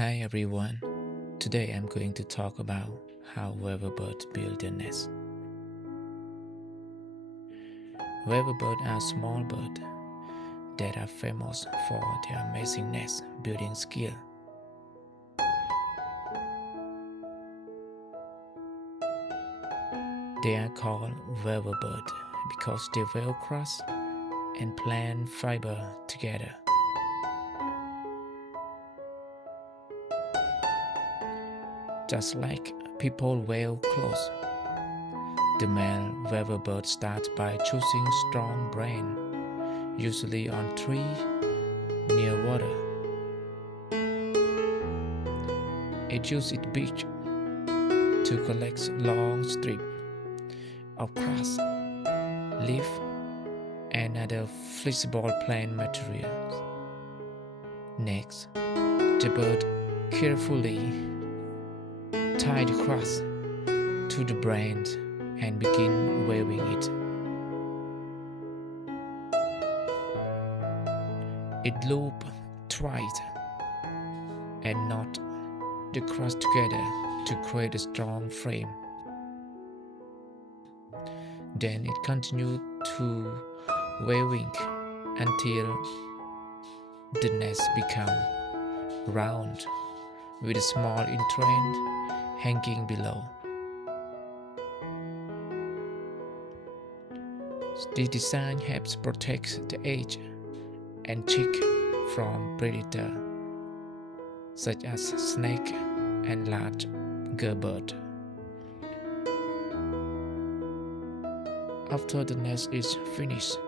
Hi everyone. Today I'm going to talk about how weaverbirds build their nest. Weaverbirds are small birds that are famous for their amazing nest building skill. They are called weaverbirds because they weave crust and plant fiber together. Just like people weave clothes, the male weaverbird starts by choosing strong brain, usually on tree near water. It uses its beak to collect long strips of crust, leaf, and other flexible plant materials. Next, the bird carefully ties the crust to the brain and begin weaving it. It loops twice and knot the crust together to create a strong frame. Then it continues to weaving until the nest becomes round with a small entrance hanging below. This design helps protect the egg and chick from predators such as snake and large bird. After the nest is finished,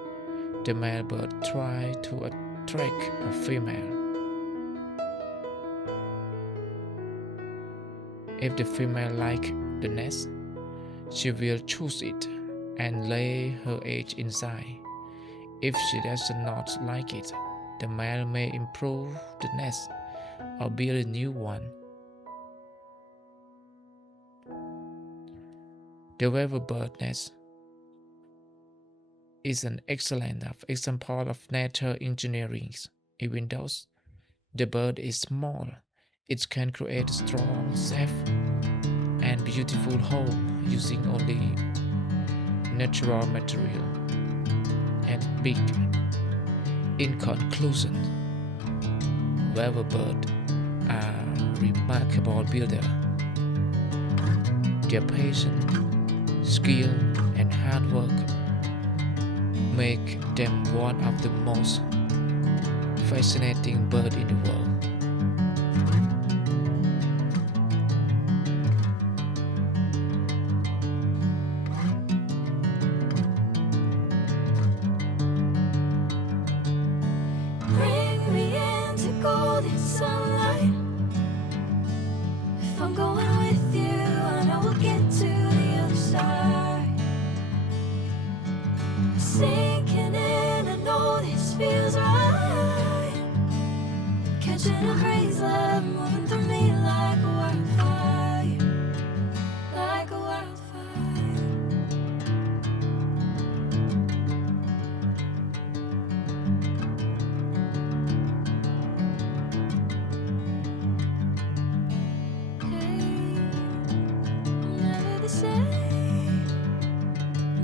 the male bird tries to attract a female. If the female likes the nest, she will choose it and lay her egg inside. If she does not like it, the male may improve the nest or build a new one. The weaverbird nest is an excellent example of nature engineering. Even though the bird is small, it can create a strong, safe, and beautiful home using only natural material and big. In conclusion, weaverbirds are remarkable builders. Their patience, skill, and hard work make them one of the most fascinating birds in the world. Bring me into golden sunlight. If I'm going with you, I know we'll get to the other side. Sinking in, I know this feels right. Catching a breeze, love moving through me like a wildfire, like a wildfire. Never the same.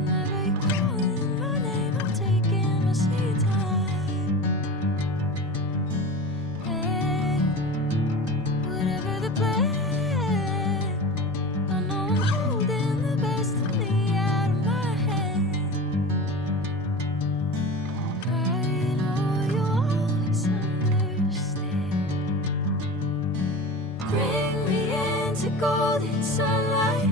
Whenever you're calling my name, I'm taking my sweet time. Hey, whatever the plan, I know I'm holding the best of me out of my hand. I know you'll always understand. Bring me into golden sunlight.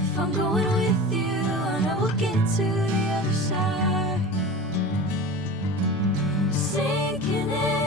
If I'm going with you, I know we'll get to the other side. Sinking in.